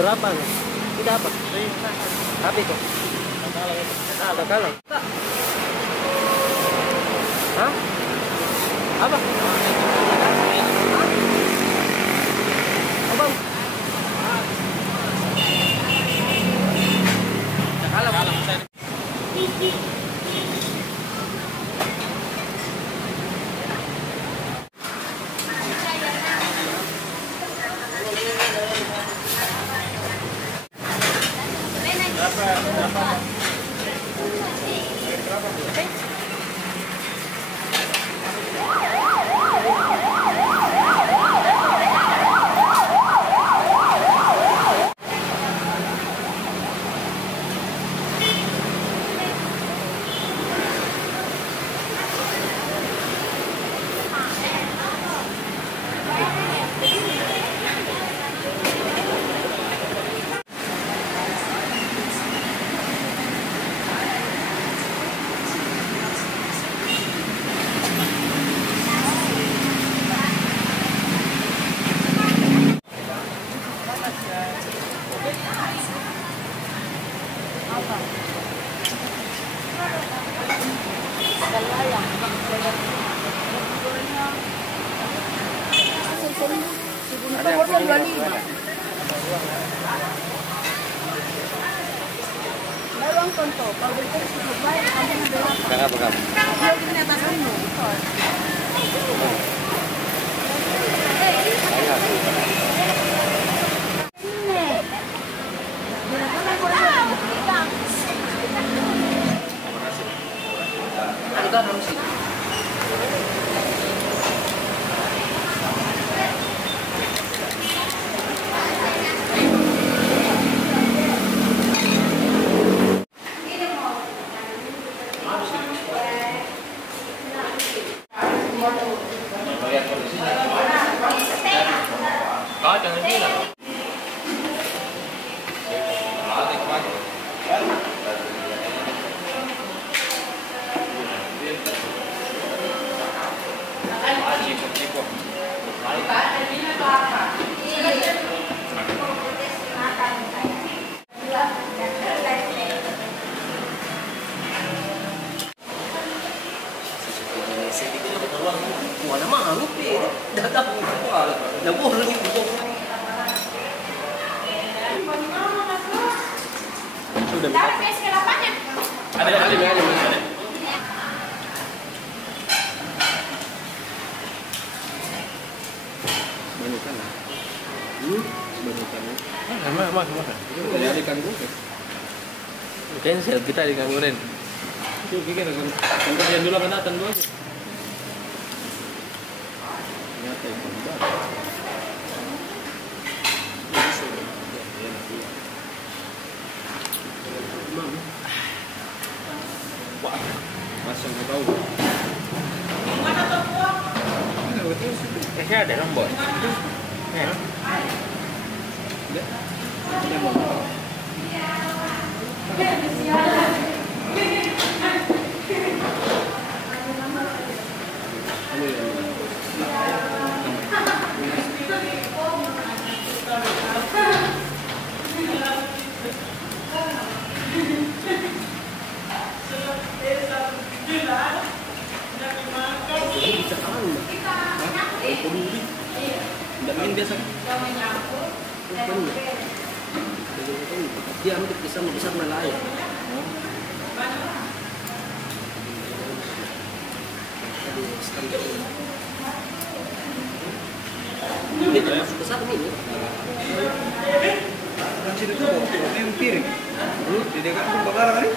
berapa nih? Tidak apa? Apa itu? Ada kalau. Hah? Apa? Abang. Ada yang punya 25. Dalawang konto, pag ito sa bahay, kami na dalawa. Berapa? Pwede na tasan mo. Wala maangup eh. Dadang ko. Nabulong yung buko. Sudah. Ada. Banukan lah. Banukan. Sama. Dari ikan gurih. Cancel kita di ikan gurih. Itu kita kan kerjaan dulu kan datang dulu aja. Ternyata yang benar. Wah, masang ke bau. Mana tuh buah? Kayaknya ada lombok. Ada. Ada lombok. Tidak main biasa. Dia ambil bisa melayang. Ini masuk ke sana ini. Masih itu yang piring. Di dekat kebakaran ini.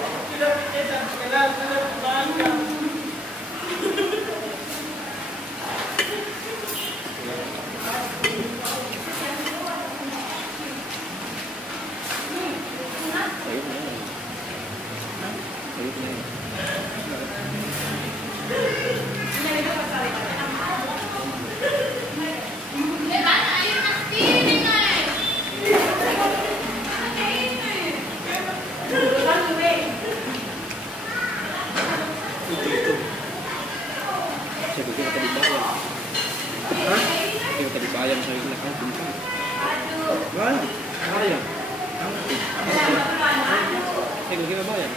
Saya pikir tadi bayam. Hah? Saya tadi bayam saya kira kan. Aduh. Bayar. Saya kira bayar.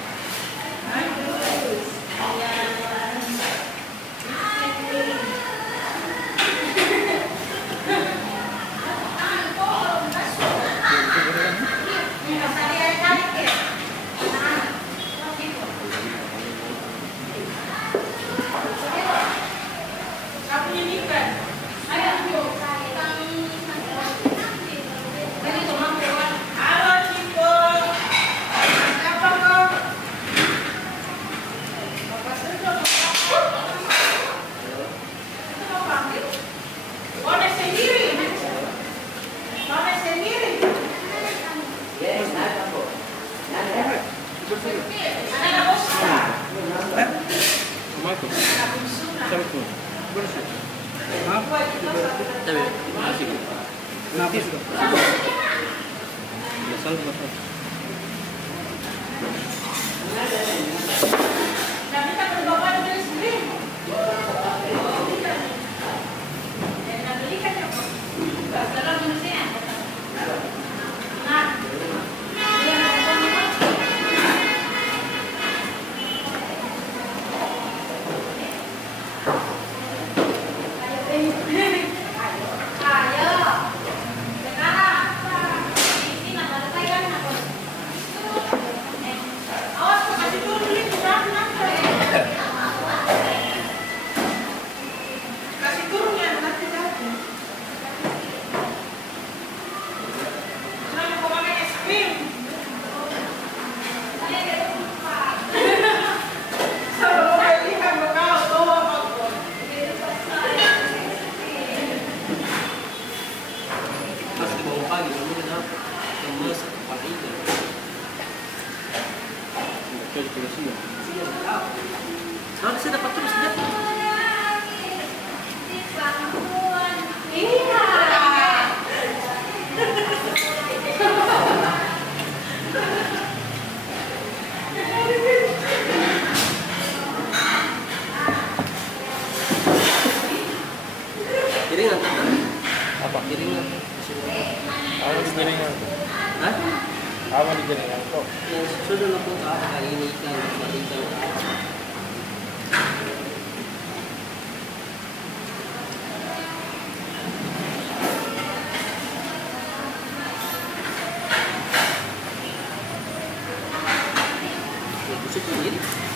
Kalau saya dapat terus dia. Piringan kan? Apa? Piringan. Awal di piringan. Hah? Awal di piringan kok. Yang sudah lakukan apa kali ini ikan, ikan. Busuk sendiri.